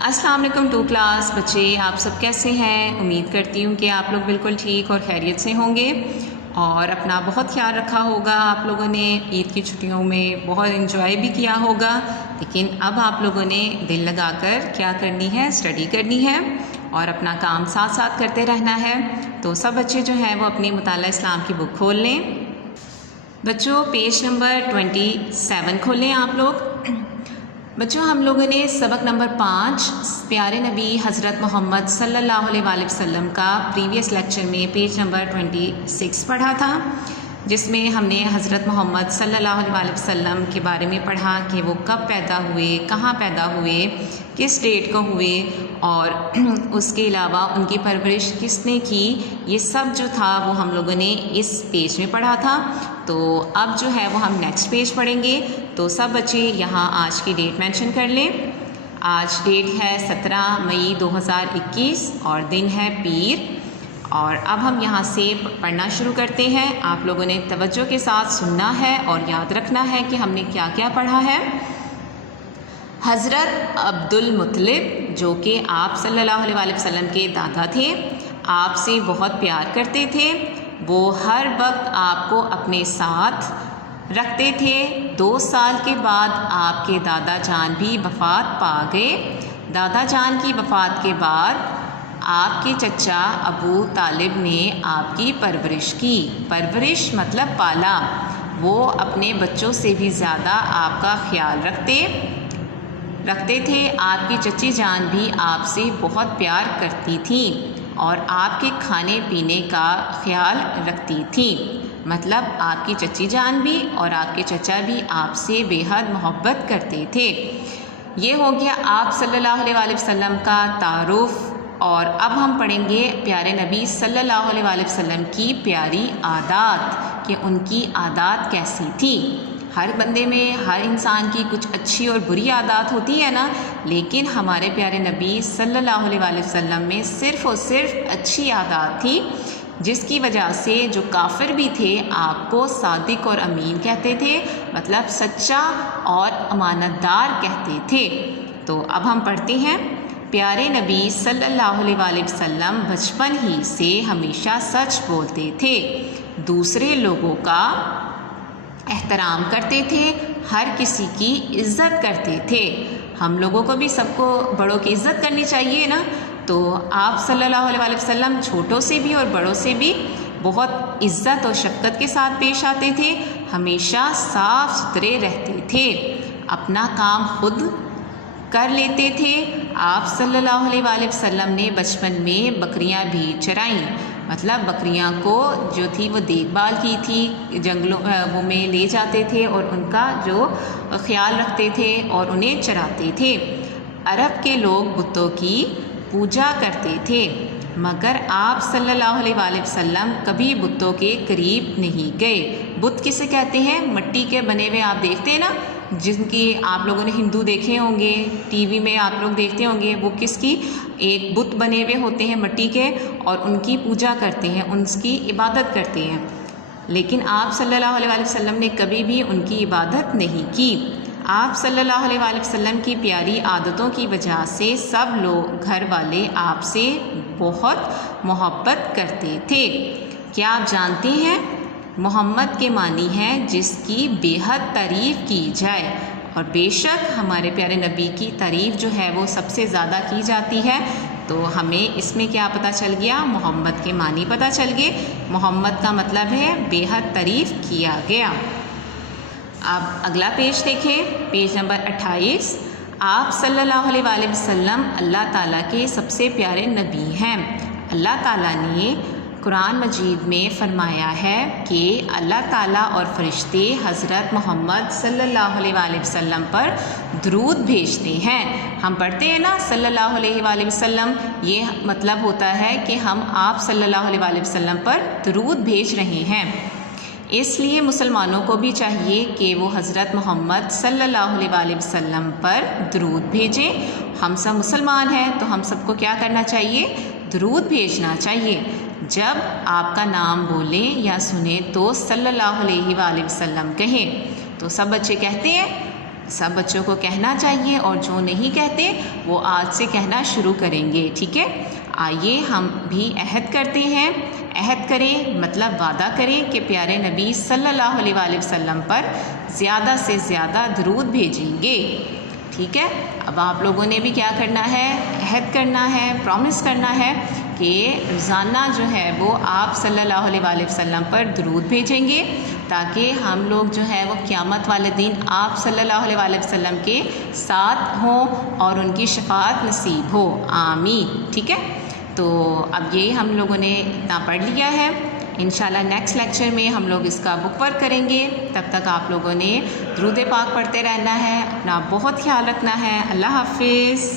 अस्सलाम वालेकुम to class बच्चे, आप सब कैसे हैं। उम्मीद करती हूँ कि आप लोग बिल्कुल ठीक और खैरियत से होंगे और अपना बहुत ख्याल रखा होगा। आप लोगों ने ईद की छुट्टियों में बहुत एंजॉय भी किया होगा, लेकिन अब आप लोगों ने दिल लगाकर क्या करनी है, स्टडी करनी है और अपना काम साथ साथ करते रहना है। तो सब बच्चे जो हैं वो अपनी मुताला इस्लाम की बुक खोल लें। बच्चों पेज नंबर 27 खोलें आप लोग। बच्चों हम लोगों ने सबक नंबर 5 प्यारे नबी हज़रत मोहम्मद सल्लल्लाहु अलैहि वसल्लम का प्रीवियस लेक्चर में पेज नंबर 26 पढ़ा था, जिसमें हमने हज़रत मोहम्मद सल्लल्लाहु अलैहि वसल्लम के बारे में पढ़ा कि वो कब पैदा हुए, कहाँ पैदा हुए, किस डेट को हुए और उसके अलावा उनकी परवरिश किसने की। ये सब जो था वो हम लोगों ने इस पेज में पढ़ा था। तो अब जो है वो हम नेक्स्ट पेज पढ़ेंगे। तो सब बच्चे यहाँ आज की डेट मेंशन कर लें। आज डेट है 17 मई 2021 और दिन है पीर। और अब हम यहाँ से पढ़ना शुरू करते हैं। आप लोगों ने तवज्जो के साथ सुनना है और याद रखना है कि हमने क्या क्या पढ़ा है। हज़रत अब्दुल मुत्तलिब जो कि आप सल्लल्लाहु अलैहि वसल्लम के दादा थे, आपसे बहुत प्यार करते थे। वो हर वक्त आपको अपने साथ रखते थे। 2 साल के बाद आपके दादा जान भी वफ़ात पा गए। दादा जान की वफ़ात के बाद आपके चचा अबू तालिब ने आपकी परवरिश की। परवरिश मतलब पाला। वो अपने बच्चों से भी ज़्यादा आपका ख्याल रखते थे। आपकी चची जान भी आपसे बहुत प्यार करती थी और आपके खाने पीने का ख्याल रखती थी। मतलब आपकी चची जान भी और आपके चचा भी आपसे बेहद मोहब्बत करते थे। ये हो गया आप सल्लल्लाहु अलैहि वसल्लम का तारुफ। और अब हम पढ़ेंगे प्यारे नबी सल्लल्लाहु अलैहि वसल्लम की प्यारी आदत कि उनकी आदत कैसी थी। हर बंदे में, हर इंसान की कुछ अच्छी और बुरी आदत होती है ना, लेकिन हमारे प्यारे नबी सल्लल्लाहु अलैहि वसल्लम में सिर्फ़ और सिर्फ अच्छी आदत थी, जिसकी वजह से जो काफिर भी थे आपको सादिक और अमीन कहते थे, मतलब सच्चा और अमानतदार कहते थे। तो अब हम पढ़ते हैं। प्यारे नबी सल्लल्लाहु अलैहि वसल्लम बचपन ही से हमेशा सच बोलते थे, दूसरे लोगों का एहतराम करते थे, हर किसी की इज़्ज़त करते थे। हम लोगों को भी सबको बड़ों की इज़्ज़त करनी चाहिए ना। तो आप सल्लल्लाहु अलैहि वसल्लम छोटों से भी और बड़ों से भी बहुत इज़्ज़त और शफ़क़त के साथ पेश आते थे। हमेशा साफ़ सुथरे रहते थे, अपना काम खुद कर लेते थे। आप सल्लल्लाहु अलैहि वसल्लम ने बचपन में बकरियां भी चराईं, मतलब बकरियां को जो थी वो देखभाल की थी, जंगलों वो में ले जाते थे और उनका जो ख्याल रखते थे और उन्हें चराते थे। अरब के लोग बुतों की पूजा करते थे, मगर आप सल्लल्लाहु अलैहि वसल्लम कभी बुतों के करीब नहीं गए। बुत किसे कहते हैं? मिट्टी के बने हुए आप देखते हैं ना, जिनकी आप लोगों ने हिंदू देखे होंगे, टीवी में आप लोग देखते होंगे। वो किसकी? एक बुत बने हुए होते हैं मिट्टी के और उनकी पूजा करते हैं, उनकी इबादत करते हैं। लेकिन आप सल्लल्लाहु अलैहि वसल्लम ने कभी भी उनकी इबादत नहीं की। आप सल्लल्लाहु अलैहि वसल्लम की प्यारी आदतों की वजह से सब लोग, घर वाले आपसे बहुत मोहब्बत करते थे। क्या आप जानते हैं मोहम्मद के मानी है जिसकी बेहद तारीफ़ की जाए, और बेशक हमारे प्यारे नबी की तारीफ़ जो है वो सबसे ज़्यादा की जाती है। तो हमें इसमें क्या पता चल गया? मोहम्मद के मानी पता चल गए। मोहम्मद का मतलब है बेहद तारीफ़ किया गया। अब अगला पेज देखें, पेज नंबर 28। आप सल्लल्लाहु अलैहि वसल्लम अल्लाह ताला के सबसे प्यारे नबी हैं। अल्लाह ताला ने कुरान मजीद में फ़रमाया है कि अल्लाह ताला और फ़रिश्ते हज़रत मोहम्मद सल्लल्लाहु अलैहि वसल्लम पर दरूद भेजते हैं। हम पढ़ते हैं ना सल्लल्लाहु अलैहि वसल्लम, ये मतलब होता है कि हम आप सल्लल्लाहु अलैहि वसल्लम पर दरूद भेज रहे हैं। इसलिए मुसलमानों को भी चाहिए कि वो हज़रत मोहम्मद सल्लल्लाहु अलैहि वसल्लम पर दरूद भेजें। हम सब मुसलमान हैं तो हम सबको क्या करना चाहिए? दरूद भेजना चाहिए। जब आपका नाम बोलें या सुने तो सल्लल्लाहु अलैहि वसल्लम कहें। तो सब बच्चे कहते हैं سب بچوں کو کہنا چاہیے، اور جو نہیں کہتے وہ آج سے کہنا شروع کریں گے، ٹھیک ہے؟ آئیے ہم بھی عہد کرتے ہیں، عہد کریں مطلب وعدہ کریں کہ پیارے نبی صلی اللہ علیہ وآلہ وسلم پر زیادہ سے زیادہ درود بھیجیں گے، ٹھیک ہے؟ اب آپ لوگوں نے بھی کیا کرنا ہے، عہد کرنا ہے، پرومس کرنا ہے کہ روزانہ جو ہے وہ آپ صلی اللہ علیہ وآلہ وسلم پر درود بھیجیں گے، تاکہ ہم لوگ جو ہے وہ قیامت والے دن آپ صلی اللہ علیہ وآلہ وسلم کے ساتھ ہوں اور ان کی شفاعت نصیب ہو، آمین، ٹھیک ہے؟ تو اب یہ ہم لوگوں نے اتنا پڑھ لیا ہے، انشاءاللہ نیکسٹ لیکچر میں ہم لوگ اس کا بک ورک کریں گے، تب تک آپ لوگوں نے درود پاک پڑھتے رہنا ہے، اپنا بہت خیال رکھنا ہے، اللہ حافظ۔